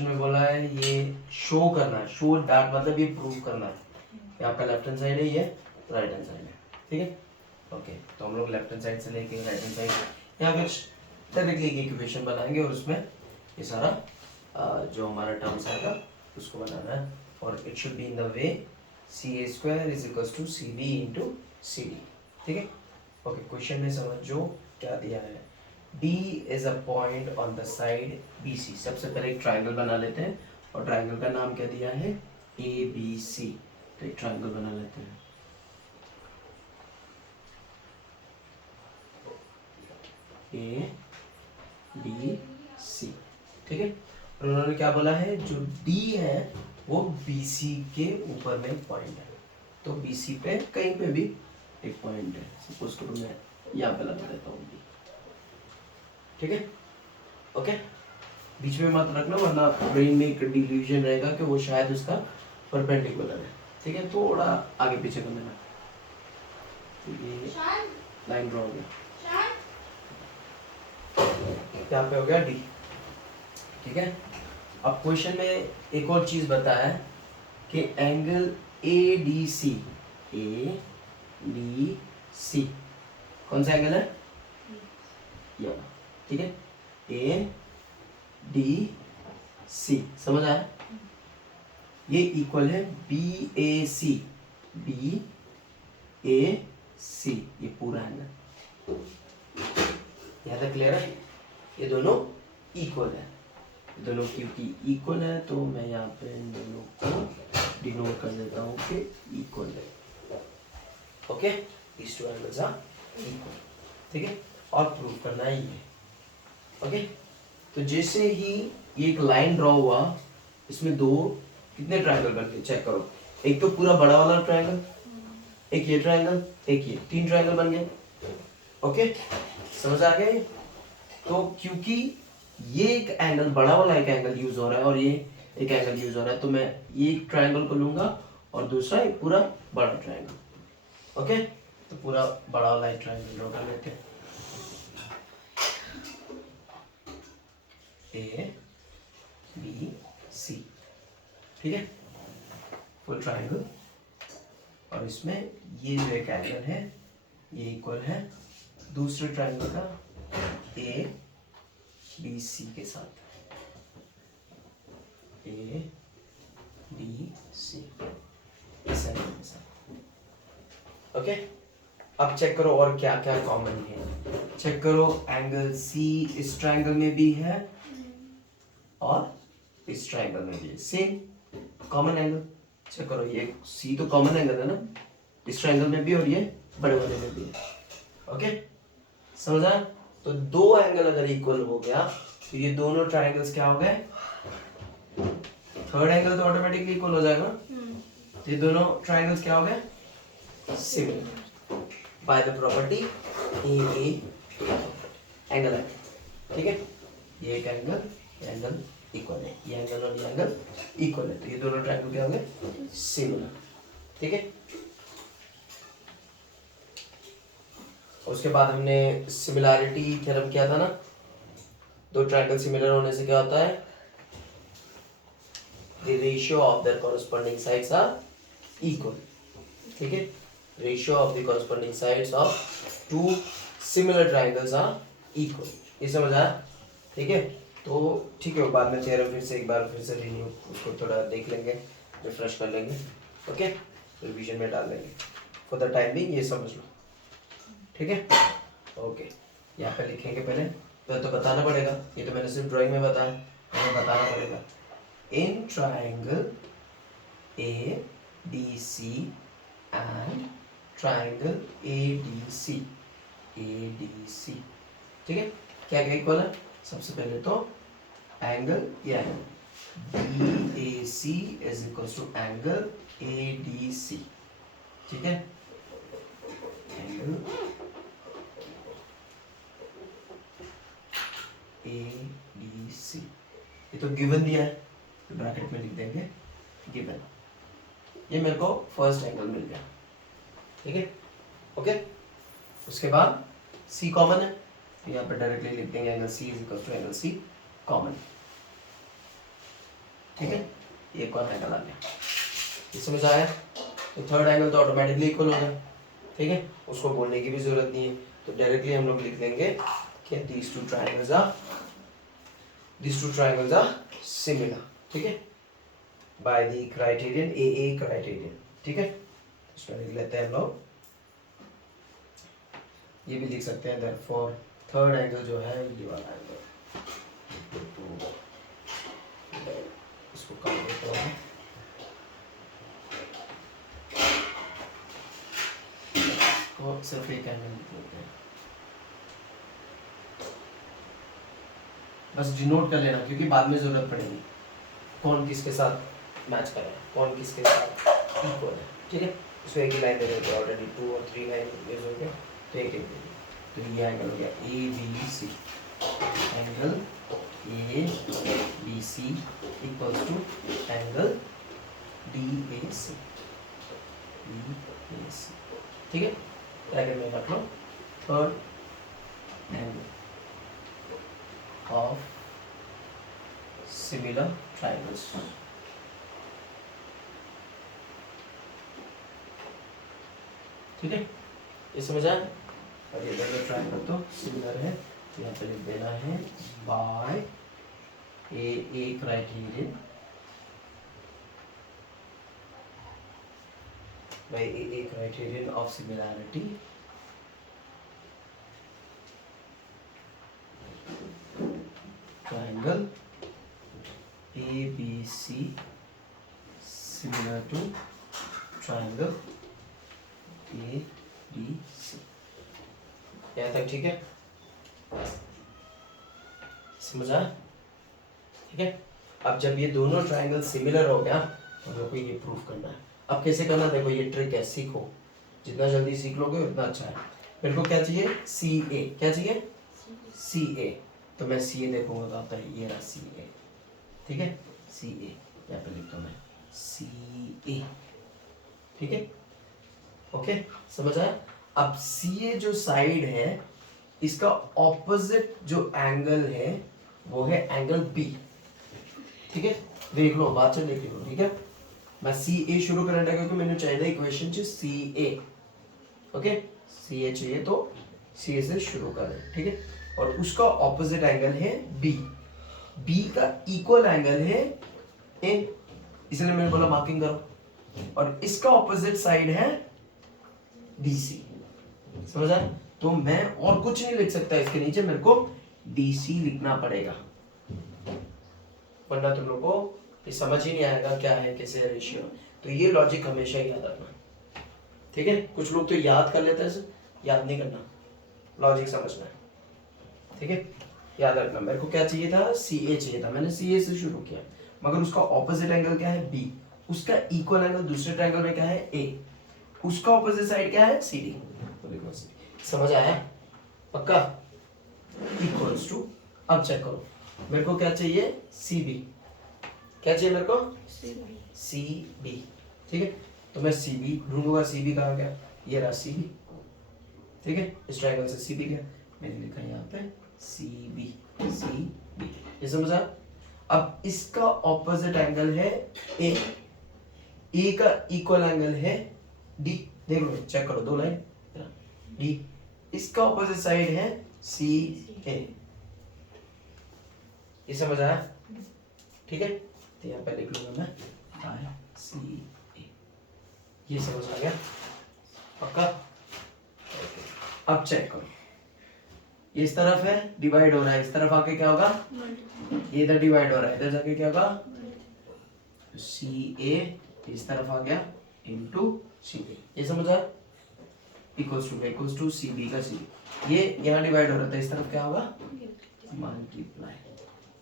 में बोला है ये शो करना है, शो दैट मतलब ये प्रूव करना है। ये आपका लेफ्ट हैंड साइड है, ये राइट हैंड साइड है, ठीक है। ओके, तो हम लोग लेफ्ट हैंड साइड से लेके राइट हैंड साइड यहाँ कुछ डायरेक्टली एक इक्वेशन बनाएंगे और उसमें ये सारा जो हमारा टर्म्स आएगा उसको बनाना है। और it should be in the way CA² is equals to CD into CD, ठीक है। ओके, क्वेश्चन में समझो क्या दिया है। D is a point on the side BC। सबसे पहले एक ट्राइंगल बना लेते हैं और ट्राइंगल का नाम क्या दिया है, ABC। तो एक ट्राइंगल बना लेते हैं, ABC, ठीक है। और उन्होंने क्या बोला है, जो D है वो BC के ऊपर में एक पॉइंट है, तो BC पे कहीं पे भी एक पॉइंट है। सपोज करो मैं यहाँ पे लगा देता हूँ B, ठीक है। ओके, बीच में मत रखना वरना ब्रेन में एक डिल्यूजन रहेगा कि वो शायद उसका परपेंडिकुलर है, ठीक है। थोड़ा आगे पीछे कर लेना, तो ये लाइन ड्रॉ हो गया, यहाँ पे हो गया D, ठीक है। अब क्वेश्चन में एक और चीज बताया है कि एंगल ADC, ADC कौन सा एंगल है, ये वाला, ठीक है। ADC समझ आया, ये इक्वल है BAC, BAC ये पूरा एंगल, यहाँ तक क्लियर है। ये दोनों इक्वल है, दोनों क्योंकि इक्वल है तो मैं यहाँ पे इन दोनों को डिनोट कर देता हूँ कि इक्वल है। Okay, these two angles are equal, ठीक है। और प्रूव करना है ये, ओके। तो जैसे ही ये एक लाइन ड्रॉ हुआ, इसमें दो कितने ट्रायंगल बन गए चेक करो। एक तो पूरा बड़ा वाला ट्रायंगल, एक ये ट्रायंगल, एक ये, तीन ट्रायंगल बन गए। ओके, समझ आ गया। तो क्योंकि ये एक एंगल बड़ा वाला एक एंगल यूज हो रहा है और ये एक एंगल यूज हो रहा है, तो मैं ये एक ट्रायंगल को लूंगा और दूसरा एक पूरा बड़ा ट्रायंगल। ओके, तो पूरा बड़ा वाला एक ट्रायंगल ड्रॉ कर लेते हैं। ABC, ठीक है, फुल ट्रायंगल। और इसमें ये जो एक एंगल है ये इक्वल है दूसरे ट्रायंगल का ABC के साथ, ABC इस एंगल के साथ। ओके, अब चेक करो और क्या क्या कॉमन है। चेक करो, एंगल C इस ट्रायंगल में भी है और इस ट्रायंगल में भी है, सेम कॉमन एंगल। चेक करो, ये C तो कॉमन एंगल है ना, इस ट्रायंगल में भी और ये बड़े वाले में भी है। ओके, समझा। तो दो एंगल अगर इक्वल हो गया तो ये दोनों ट्रायंगल्स क्या हो गए, थर्ड एंगल तो ऑटोमेटिकली इक्वल हो जाएगा। तो ये दोनों ट्रायंगल्स क्या हो गए, similar by the property AA angle है, ठीक है। ये एक एंगल इक्वल है, ये एंगल और ये एंगल इक्वल है, तो ये दोनों ट्रायंगल क्या हो गए, सिमिलर, ठीक है। उसके बाद हमने सिमिलैरिटी थ्योरम किया था ना, दो ट्रायंगल सिमिलर होने से क्या होता है, the ratio of their corresponding sides are equal, ठीक है। Ratio of the corresponding sides of two similar triangles are equal, ये समझ आया, ठीक है। तो ठीक है, बाद में थ्योरम फिर से एक बार फिर से रिन्यू उसको थोड़ा देख लेंगे, रिफ्रेश कर लेंगे, ओके, रिवीजन में डाल लेंगे। फॉर द टाइम बिंग ये समझ लो, ठीक है। ओके, यहाँ पे लिखेंगे पहले, तो बताना पड़ेगा, ये तो मैंने सिर्फ ड्राइंग में बताया, हमें बताना पड़ेगा। In triangle ABC and triangle ADC, ठीक है। क्या क्या इक्वल है, सबसे पहले तो एंगल, ये angle BAC is equal to angle ADC, ठीक है। एंगल ADC, ये तो गिवन दिया है तो ब्रैकेट में लिख देंगे गिवन। ये मेरे को फर्स्ट एंगल मिल गया, ठीक है। ओके, उसके बाद C कॉमन है, तो यहाँ पे डायरेक्टली लिख देंगे angle C is equal to angle C common. ठीक है, एक और एंगल आ गया। ये समझ आया? तो थर्ड एंगल तो ऑटोमेटिकली इक्वल होगा, ठीक है, उसको बोलने की भी जरूरत नहीं है। तो डायरेक्टली हम लोग लिख लेंगे कि these two triangles are similar, ठीक है, by the criterion AA criterion, ठीक है। इसमें लिख लेते हैं हम लोग, ये भी लिख सकते हैं therefore थर्ड एंगल जो है ये वाला एंगल, इसको कर देता हूँ, और सिर्फ एक एंगल लिख लेते हैं, बस डिनोट कर लेना क्योंकि बाद में जरूरत पड़ेगी कौन किसके साथ मैच कर रहा है, कौन किसके साथ इक्वल है, ठीक है। इसमें एक ही लाइन दे देते हैं, ऑलरेडी 2 और 3 लाइन यूज हो गया, तो एक एक, तो ये एंगल हो गया ABC, angle ABC equals to angle DAC, ठीक है। ब्रैकेट में रख लो, third angle of similar triangles, ठीक है, ये समझ आया। और ये दोनों ट्रायंगल तो सिमिलर है, तो यहाँ पे लिख देना है by AA criterion, by AA criterion of similarity, triangle ABC similar to triangle ABC, यहाँ तक ठीक है, समझ आया, ठीक है। अब जब ये दोनों ट्रायंगल सिमिलर हो गया तो हम लोग को ये प्रूफ करना है। अब कैसे करना, देखो ये ट्रिक है, सीखो, जितना जल्दी सीख लोगे उतना अच्छा है। मेरे को क्या चाहिए, CA, क्या चाहिए, CA, तो मैं CA देखूंगा कहाँ पर है, ये रहा CA, ठीक है, CA यहाँ पे लिखता हूँ मैं CA, ठीक है, ओके, समझ आया। अब CA जो साइड है इसका ऑपोजिट जो एंगल है वो है एंगल B, ठीक है, देख लो बात से देख लो, ठीक है। मैं CA शुरू करना था क्योंकि मैंने चाहिए इक्वेशन च CA, ओके, CA चाहिए तो CA से शुरू करें, ठीक है। और उसका ऑपोजिट एंगल है B, B का इक्वल एंगल है A, इसलिए मैंने बोला मार्किंग करो, और इसका ऑपोजिट साइड है DC, समझ आया। तो मैं और कुछ नहीं लिख सकता इसके नीचे, मेरे को DC लिखना पड़ेगा, वरना तुम लोग को ये समझ ही नहीं आएगा क्या है कैसे है रेशियो। तो ये लॉजिक हमेशा याद रखना, ठीक है। कुछ लोग तो याद कर लेते हैं, याद नहीं करना, लॉजिक समझना है, ठीक है, याद रखना। मेरे को क्या चाहिए था, CA चाहिए था, मैंने CA से शुरू किया, मगर उसका ऑपोजिट एंगल क्या है B, उसका इक्वल एंगल दूसरे ट्रायंगल में क्या है A, उसका ऑपोजिट साइड क्या है CD, तो देखो समझ आया पक्का, इक्वल्स टू, अब चेक करो मेरे को क्या चाहिए, CB, क्या चाहिए मेरे को, CB, ठीक है। तो मैं CB ढूंढूंगा, CB कहाँ गया, ये रहा CB, ठीक है, इस ट्रायंगल से CB गया, मैंने लिखा है यहाँ पे CB, ये समझ आया। अब इसका ऑपोजिट एंगल है A का इक्वल एंगल है D, देख लो चेक करो, दो लाइन D, इसका ऑपोजिट साइड है CA, ये समझ आया, ठीक है। तो यहाँ पे लिख लूंगा मैं CA, ये समझ आ गया पक्का। अब चेक करो, ये इस तरफ है डिवाइड हो रहा है, इस तरफ आके क्या होगा, ये इधर डिवाइड हो रहा है, इधर जाके क्या होगा, CA इस तरफ आ गया इनटू CA, ये समझ आया, इक्वल्स टू CB का CB, ये यहाँ डिवाइड हो रहा था, इस तरफ क्या होगा, मल्टीप्लाई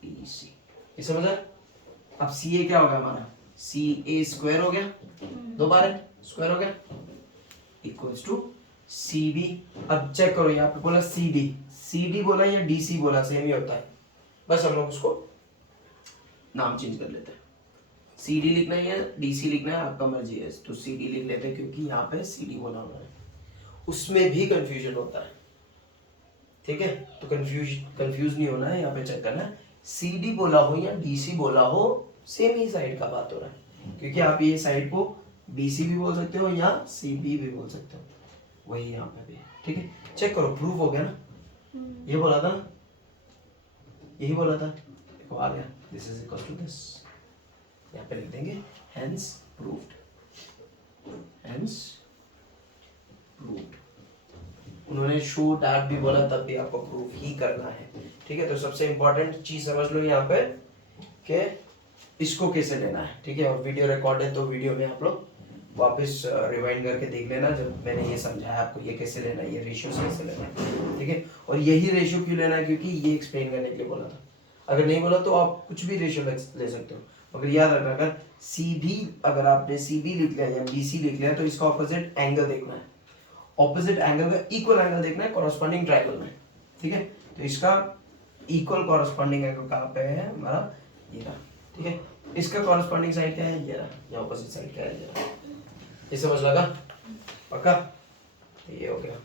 BC, ये समझ आया। अब CA क्या होगा हमारा, CA स्क्वायर हो गया, दो बार है स्क्वायर हो गया, इक्वल्स टू CB। अब चेक करो यहाँ पे बोला CD बोला या DC बोला, सेम ही होता है, बस हम लोग उसको नाम चेंज कर लेते हैं, CD लिखना है या DC लिखना है आपका मर्जी है, तो CD लिख लेते हैं क्योंकि यहाँ पे CD बोला हुआ है, उसमें भी कंफ्यूजन होता है, ठीक है। तो कंफ्यूज नहीं होना है, यहाँ पे चेक करना है, CD बोला हो या DC बोला हो सेम ही साइड का बात हो रहा है, क्योंकि आप ये साइड को BC भी बोल सकते हो या CB भी बोल सकते हो, वही यहाँ पे भी है। ठीक है, चेक करो, प्रूफ हो गया ना। ये बोला था ना, यही बोला था, देखो आ गया, this is equal to this, यहाँ पे लिख देंगे हेंस प्रूव्ड, हेंस प्रूव्ड। उन्होंने शो दैट भी बोला, तब भी आपको प्रूफ ही करना है। ठीक है, तो सबसे इंपॉर्टेंट चीज समझ लो यहाँ पे कि इसको कैसे लेना है। ठीक है, और वीडियो रिकॉर्ड है तो वीडियो में आप लोग वापस रिवाइंड करके देख लेना, जब मैंने ये समझाया आपको ये कैसे लेना है, ये रेशियोज कैसे लेना है। ठीक है, और यही रेशियो क्यों लेना है, क्योंकि ये एक्सप्लेन करने के लिए बोला था। अगर नहीं बोला तो आप कुछ भी रेशियो ले सकते हो, मगर याद रखना, अगर अगर आपने CB लिख लिया या BC लिख लिया तो इसका ऑपोजिट एंगल देखना है, ऑपोजिट एंगल का इक्वल एंगल देखना है कॉरस्पॉन्डिंग ट्रायंगल में। ठीक है, तो इसका इक्वल कॉरस्पॉन्डिंग एंगल कहाँ पे है हमारा, ये रहा। ठीक है, इसका कॉरस्पॉन्डिंग साइड क्या है, ये रहा, या ऑपोजिट साइड क्या है, ये रहा। ये समझ लगा पक्का, ये हो गया।